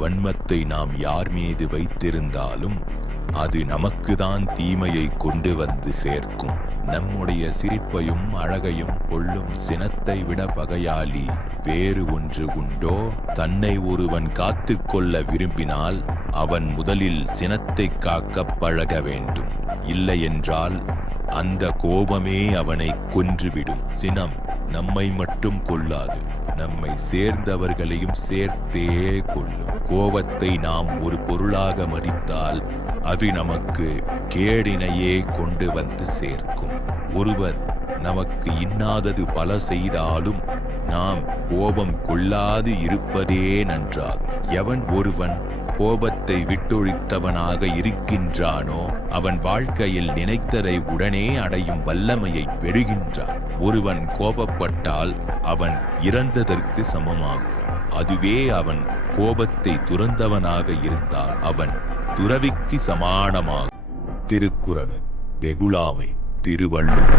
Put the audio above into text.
வன்மத்தை நாம் யார் மீது வைத்திருந்தாலும் அது நமக்குதான் தீமையை கொண்டு வந்து சேர்க்கும். நம்முடைய சிரிப்பையும் அழகையும் கொள்ளும் சினத்தை விட பகையாளி வேறு ஒன்று உண்டோ? தன்னை ஒருவன் காத்து கொள்ள விரும்பினால் அவன் முதலில் சினத்தை காக்க பழக வேண்டும். இல்லையென்றால் அந்த கோபமே அவனை கொன்றுவிடும். சினம் நம்மை மட்டும் கொல்லாது, நம்மை சேர்ந்தவர்களையும் சேர்த்தே கொள்ளும். கோபத்தை நாம் ஒரு பொருளாக மதித்தால் அது நமக்கு கேடினையே கொண்டு வந்து சேர்க்கும். ஒருவர் நமக்கு இன்னாதது பல செய்தாலும் நாம் கோபம் கொள்ளாது இருப்பதே நன்றாகும். எவன் ஒருவன் கோபத்தை விட்டொழித்தவனாக இருக்கின்றானோ அவன் வாழ்க்கையில் நினைத்ததை உடனே அடையும் வல்லமையை பெறுகின்றான். ஒருவன் கோபப்பட்டால் அவன் இறந்ததற்கு சமமாகும். அதுவே அவன் கோபத்தை துறந்தவனாக இருந்தால் அவன் துறவிக்கு சமானமாகும். திருக்குறள் வெகுளாமை திருவள்ளுவர்.